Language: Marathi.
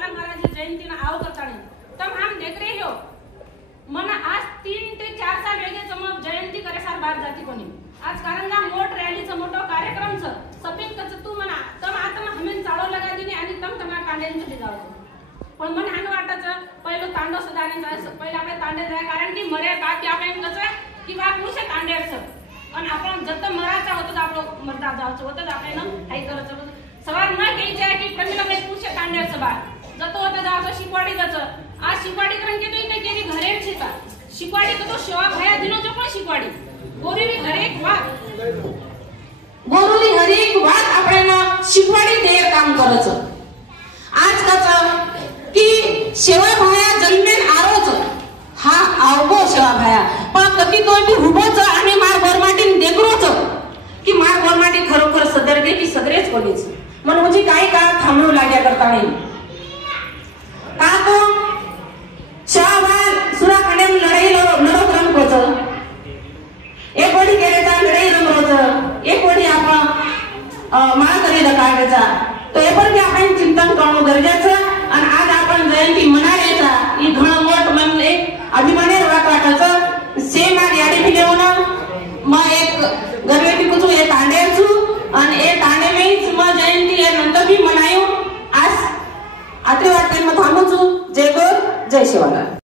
बाला महाराज जयंती ना आव करताणी तम हम देख रहे हो मना आज 3 ते 4 साल वेगे जम जयंती करे सार बाहेर जाती कोणी आज कारंजा मोठ रॅलीचं मोठं कार्यक्रमचं सपिन कच तू म्हणा तम आता हमेन चाळो लगा दिनी आणि तम तमा कांड्यांचं जावं पण मन हान वाटाचं पहिलं तांडव सदाने जायचं पहिलं आपले तांडे जाय कारण की मरे बाकी आपण कसं की बा पुरुष तांडेचं आणि आपण जत मराचा होतं आपलं मर्दा जायचं होतं आपल्याला काही करायचं सवाल न घ्यायचे आहे की प्रमिला काही पुरुष तांडेचं बा जत होतं जायचं शिकवाडी जायचं आज शिकवाडी करून की तू इथे गेली घरेची का शिकवाडी तो शेवा भया दिनो जो पण शिकवाडी गोरीवी हरेक वात आपल्याला शिकवाडी देर काम करायचं आज कसं की शेवा भाया जन्मेन आरोच हा आवगो शेवा भाया पण कधी तो बी हुबोच आणि मार गरमाटीन देखरोच की मार गरमाटी खरोखर सदरगे की सदरेच कोणीच म्हणून म्हणजे काही काळ थांबू लाग्या करता नाही का तो शेवा भाया सुरा खंडेम लढाई लढत रंगोच एक वडी केलेचा लढाई रंगोच एक वडी आपण माळ करी काढायचा तो हे पण आपण चिंतन करणं गरजेचं आणि